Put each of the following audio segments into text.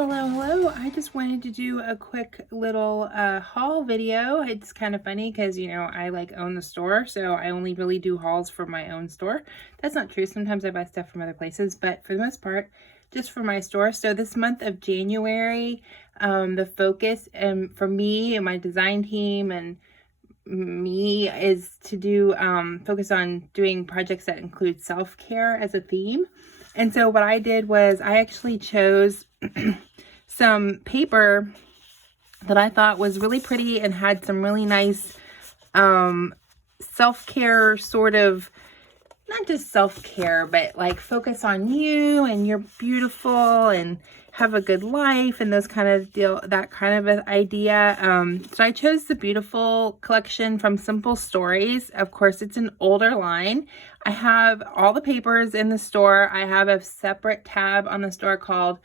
Hello. I just wanted to do a quick little haul video. It's kind of funny because, I own the store, so I only really do hauls for my own store. That's not true. Sometimes I buy stuff from other places, but for the most part, just for my store. So this month of January, the focus for me and my design team and me is to do focus on doing projects that include self-care as a theme. And so what I did was I actually chose some paper that I thought was really pretty and had some really nice self-care sort of, not just self-care, but like focus on you and you're beautiful and have a good life and those kind of that kind of an idea. So I chose the Beautiful collection from Simple Stories. Of course, it's an older line. I have all the papers in the store. I have a separate tab on the store called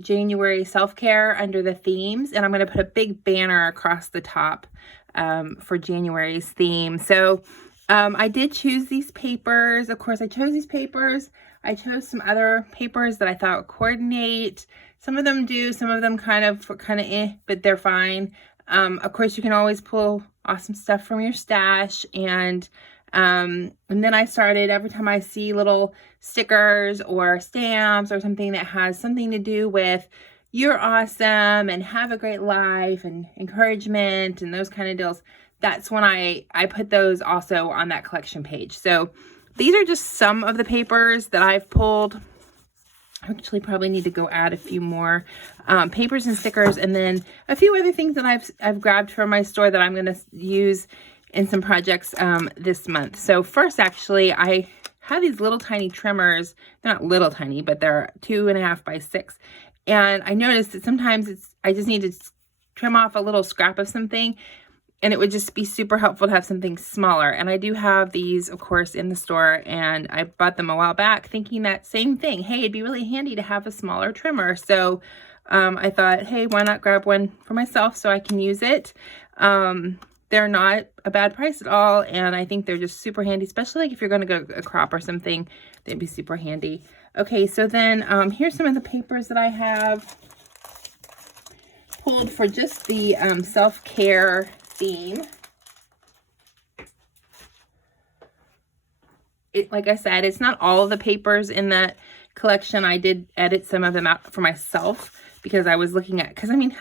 January Self-Care under the themes, and I'm going to put a big banner across the top for January's theme. So I did choose these papers. Of course, I chose these papers. I chose some other papers that I thought would coordinate. Some of them do, some of them kind of but they're fine. Of course, you can always pull awesome stuff from your stash. And then I started, every time I see little stickers or stamps or something that has something to do with you're awesome and have a great life and encouragement and those kind of deals, that's when I put those also on that collection page. So these are just some of the papers that I've pulled. I actually probably need to go add a few more papers and stickers, and then a few other things that I've grabbed from my store that I'm going to use in some projects this month. So first, actually, I have these little tiny trimmers. They're not little tiny, but they're 2.5 by 6. And I noticed that sometimes I just need to trim off a little scrap of something, and it would just be super helpful to have something smaller. And I do have these, of course, in the store, and I bought them a while back thinking that same thing. Hey, it'd be really handy to have a smaller trimmer. So I thought, hey, why not grab one for myself so I can use it? They're not a bad price at all, and I think they're just super handy, especially like if you're going to go a crop or something, they'd be super handy. Okay, so then here's some of the papers that I have pulled for just the self-care theme. Like I said, it's not all of the papers in that collection. I did edit some of them out for myself because I was looking at, because I mean,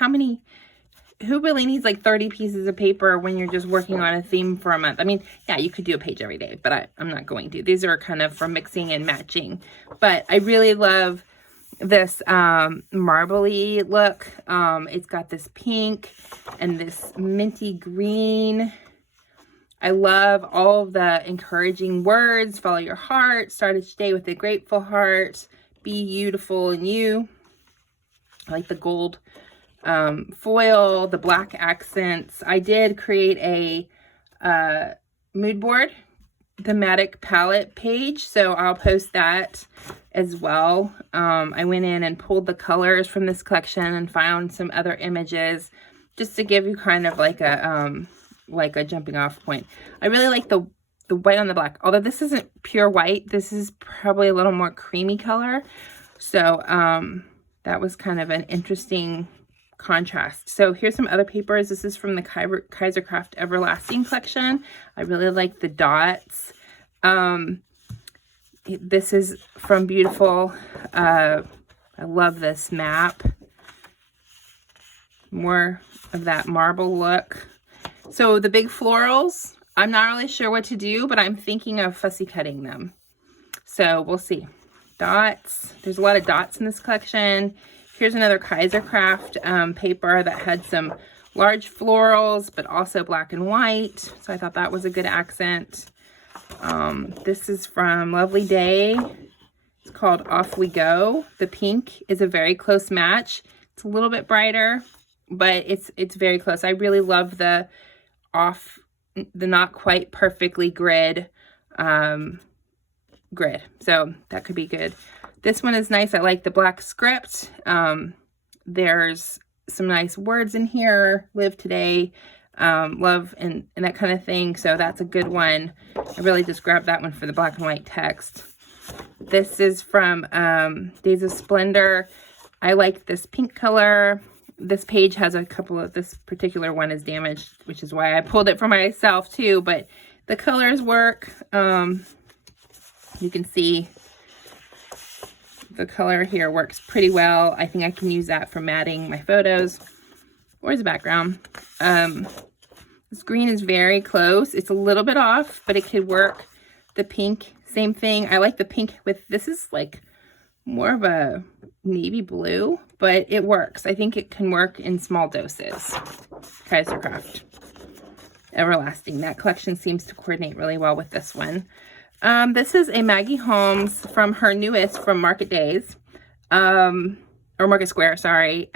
who really needs like 30 pieces of paper when you're just working on a theme for a month? I mean, yeah, you could do a page every day, but I'm not going to. These are kind of for mixing and matching. But I really love this marbly look. It's got this pink and this minty green. I love all of the encouraging words. Follow your heart. Start each day with a grateful heart. Be beautiful in you. I like the gold foil, the black accents. I did create a mood board thematic palette page, so I'll post that as well. I went in and pulled the colors from this collection and found some other images just to give you kind of like a jumping off point. I really like the white on the black, although this isn't pure white. This is probably a little more creamy color, so that was kind of an interesting contrast. So here's some other papers. This is from the Kaiser Craft Everlasting collection. I really like the dots. This is from Beautiful. I love this map. More of that marble look. So the big florals, I'm not really sure what to do, but I'm thinking of fussy cutting them. So we'll see. Dots. There's a lot of dots in this collection. Here's another Kaiser Craft paper that had some large florals, but also black and white. So I thought that was a good accent. This is from Lovely Day. It's called Off We Go. The pink is a very close match. It's a little bit brighter, but it's very close. I really love the not quite perfectly grid. So that could be good. This one is nice. I like the black script. There's some nice words in here. Live today, love, and that kind of thing. So that's a good one. I really just grabbed that one for the black and white text. This is from Days of Splendor. I like this pink color. This page has a couple of, this particular one is damaged, which is why I pulled it for myself too, but the colors work. You can see the color here works pretty well. I think I can use that for matting my photos or as a background. This green is very close. It's a little bit off, but it could work. The pink, same thing. I like the pink with, this is like more of a navy blue, but it works. I think it can work in small doses. Kaiser Craft. Everlasting. That collection seems to coordinate really well with this one. This is a Maggie Holmes from her newest from Market Days, or Market Square, sorry.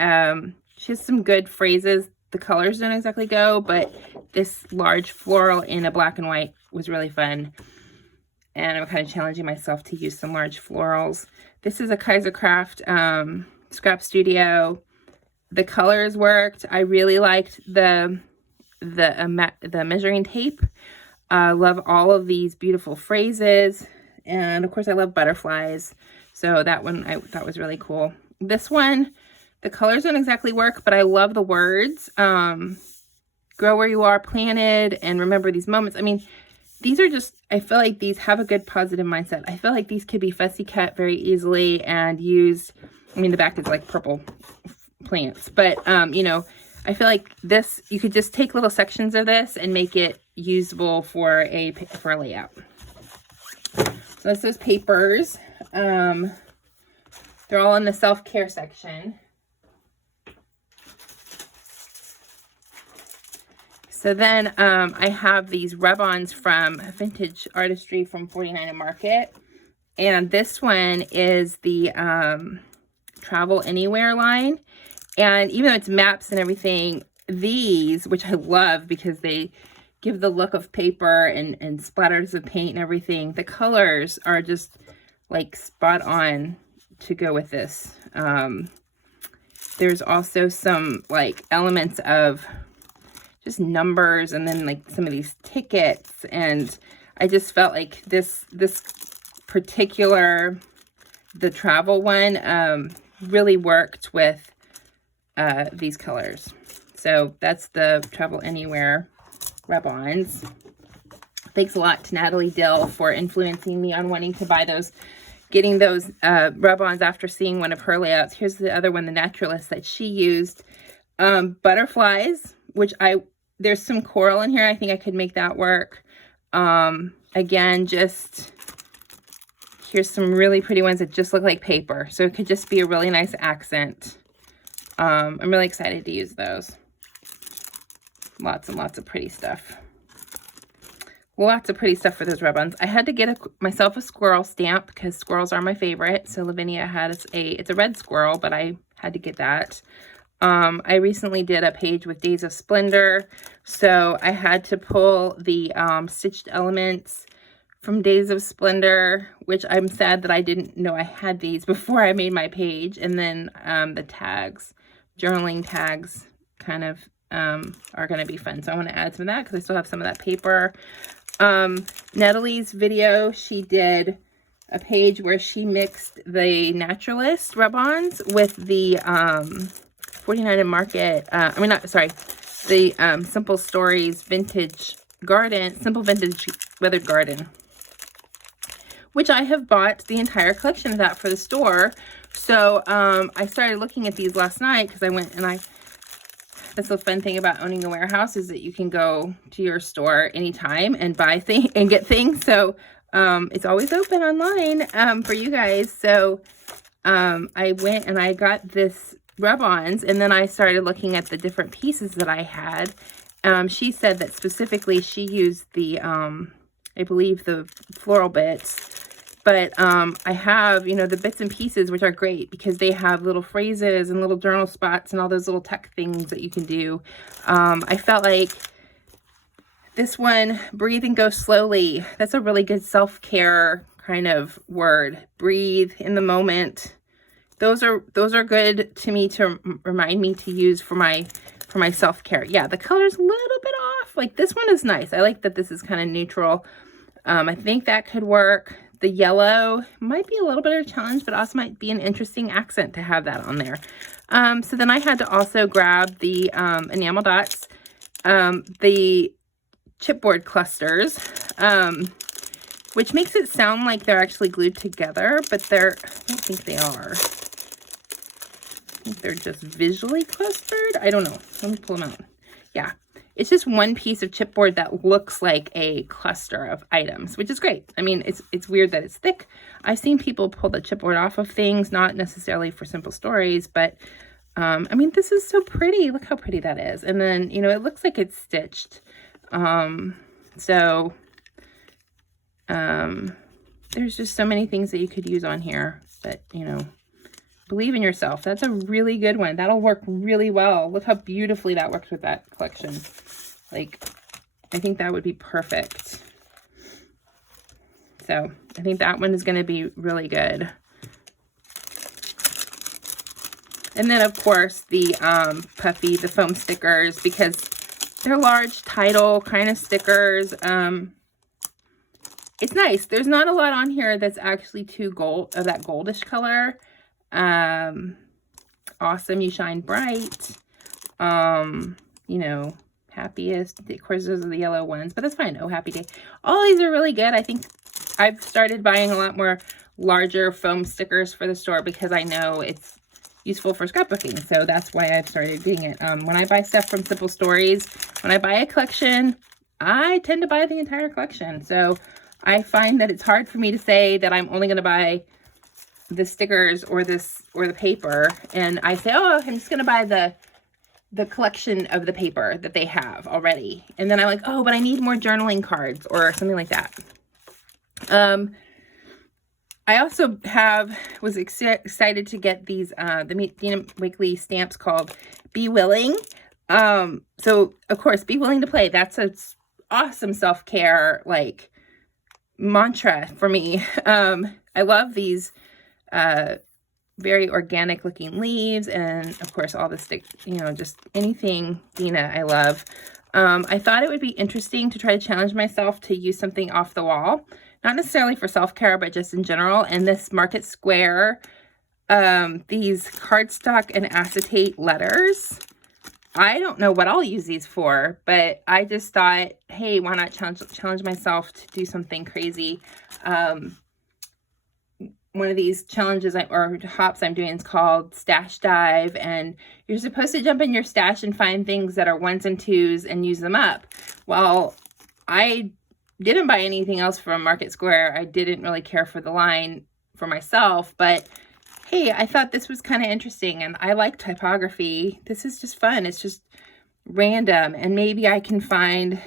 She has some good phrases. The colors don't exactly go, but this large floral in a black and white was really fun. And I'm kind of challenging myself to use some large florals. This is a Kaiser Craft Scrap Studio. The colors worked. I really liked the measuring tape. I love all of these beautiful phrases. And of course I love butterflies. So that one I thought was really cool. This one, the colors don't exactly work, but I love the words. Grow where you are planted and remember these moments. I mean, these are just, I feel like these have a good positive mindset. I feel like these could be fussy cut very easily and used. I mean, the back is like purple plants, but you know, I feel like this, you could just take little sections of this and make it usable for a layout. So that's those papers. They're all in the self-care section. So then I have these rub-ons from Vintage Artistry from 49 and Market. And this one is the Travel Anywhere line. And even though it's maps and everything, these, which I love because they give the look of paper and splatters of paint and everything, the colors are just like spot on to go with this. There's also some like elements of just numbers and then like some of these tickets, and I just felt like this particular, the travel one, really worked with these colors. So that's the Travel Anywhere rub-ons. Thanks a lot to Natalie Dill for influencing me on wanting to buy those, getting those rub-ons after seeing one of her layouts. Here's the other one, the Naturalist, that she used. Butterflies, which there's some coral in here. I think I could make that work. Again, just here's some really pretty ones that just look like paper. So it could just be a really nice accent. I'm really excited to use those. Lots and lots of pretty stuff. Lots of pretty stuff for those rub-ons. I had to get myself a squirrel stamp because squirrels are my favorite. So Lavinia had it's a red squirrel, but I had to get that. I recently did a page with Days of Splendor, so I had to pull the stitched elements from Days of Splendor, which I'm sad that I didn't know I had these before I made my page. And then the tags, journaling tags, kind of are going to be fun. So I want to add some of that because I still have some of that paper. Natalie's video, she did a page where she mixed the Naturalist rub-ons with the 49 and Market, the Simple Stories Vintage Garden, Simple Vintage Weathered Garden, which I have bought the entire collection of that for the store. So I started looking at these last night because I went and that's the fun thing about owning a warehouse is that you can go to your store anytime and buy things and get things. So it's always open online for you guys. So I went and I got this rub-ons, and then I started looking at the different pieces that I had. She said that specifically she used the I believe the floral bits, but I have, you know, the bits and pieces, which are great because they have little phrases and little journal spots and all those little tech things that you can do. I felt like this one, breathe and go slowly, that's a really good self-care kind of word. Breathe in the moment. Those are good to me to remind me to use for my self-care. Yeah, the color's a little bit off. Like this one is nice. I like that this is kind of neutral. I think that could work. the yellow might be a little bit of a challenge, but also might be an interesting accent to have that on there. So then I had to also grab the Enamel Dots, the chipboard clusters, which makes it sound like they're actually glued together, but I don't think they are. I think they're just visually clustered. I don't know. Let me pull them out. Yeah. It's just one piece of chipboard that looks like a cluster of items, which is great. I mean, it's weird that it's thick. I've seen people pull the chipboard off of things, not necessarily for simple stories, but I mean, this is so pretty. Look how pretty that is. And then, you know, it looks like it's stitched. There's just so many things that you could use on here, but, you know, believe in yourself. That's a really good one. That'll work really well. Look how beautifully that works with that collection. Like, I think that would be perfect. So I think that one is going to be really good. And then, of course, the puffy, the foam stickers, because they're large title kind of stickers. It's nice. There's not a lot on here that's actually too gold, of that goldish color. Awesome, you shine bright. You know, happiest. Of course, those are the yellow ones, but that's fine. Oh, happy day. All these are really good. I think I've started buying a lot more larger foam stickers for the store because I know it's useful for scrapbooking. So that's why I've started doing it. When I buy stuff from Simple Stories, when I buy a collection, I tend to buy the entire collection. So I find that it's hard for me to say that I'm only going to buy the stickers or the paper, and I say, oh, I'm just going to buy the collection of the paper that they have already. And then I'm like, oh, but I need more journaling cards or something like that. I also was excited to get these, the Dina Wakley stamps called Be Willing. So of course, be willing to play. That's an awesome self-care, like, mantra for me. I love these, very organic looking leaves, and of course all the you know, just anything Dina I love. I thought it would be interesting to try to challenge myself to use something off the wall, not necessarily for self-care, but just in general. And this Market Square, these cardstock and acetate letters, I don't know what I'll use these for, but I just thought, hey, why not challenge myself to do something crazy. One of these challenges or hops I'm doing is called Stash Dive, and you're supposed to jump in your stash and find things that are 1s and 2s and use them up. Well, I didn't buy anything else from Market Square. I didn't really care for the line for myself, but hey, I thought this was kind of interesting, and I like typography. This is just fun. It's just random, and maybe I can find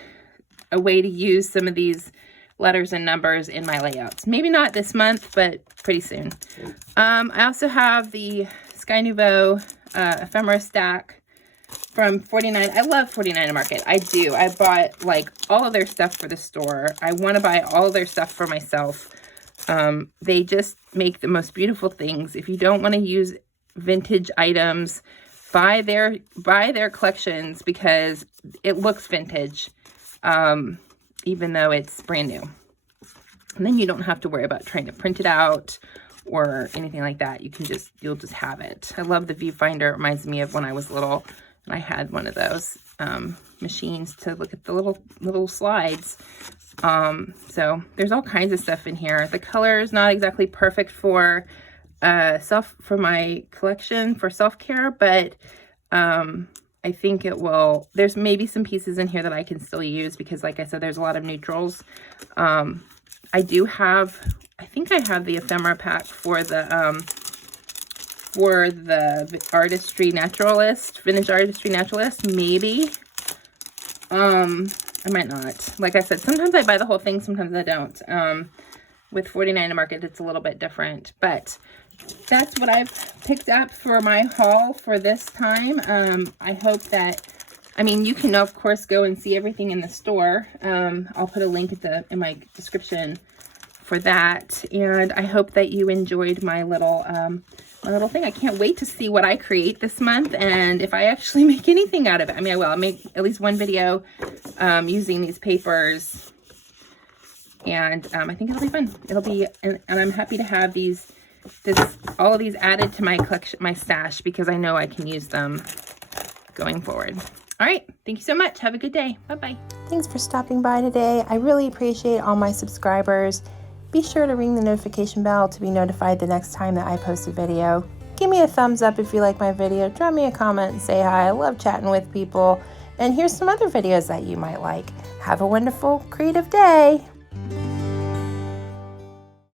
a way to use some of these letters and numbers in my layouts. Maybe not this month, but pretty soon. I also have the Sky Nouveau ephemera stack from 49. I love 49 Market. I do. I bought like all of their stuff for the store. I want to buy all of their stuff for myself. They just make the most beautiful things. If you don't want to use vintage items, buy their collections because it looks vintage. Even though it's brand new. And then you don't have to worry about trying to print it out or anything like that. You'll just have it. I love the viewfinder. It reminds me of when I was little and I had one of those machines to look at the little slides. So there's all kinds of stuff in here. The color is not exactly perfect for my collection for self-care, but I think it will. There's maybe some pieces in here that I can still use because, like I said, there's a lot of neutrals. I think I have the ephemera pack for the Artistry Naturalist, Vintage Artistry Naturalist, maybe. I might not. Like I said, sometimes I buy the whole thing, sometimes I don't. With 49 Market, it's a little bit different, but that's what I've picked up for my haul for this time. I hope that, I mean, you can of course go and see everything in the store. I'll put a link in my description for that. And I hope that you enjoyed my little thing. I can't wait to see what I create this month and if I actually make anything out of it. I mean, I will. I'll make at least one video using these papers. And I think it'll be fun. It'll be, and I'm happy to have all of these added to my collection, my stash, because I know I can use them going forward. All right, thank you so much. Have a good day. Bye-bye. Thanks for stopping by today. I really appreciate all my subscribers. Be sure to ring the notification bell to be notified the next time that I post a video. Give me a thumbs up if you like my video. Drop me a comment and say hi. I love chatting with people. And here's some other videos that you might like. Have a wonderful, creative day.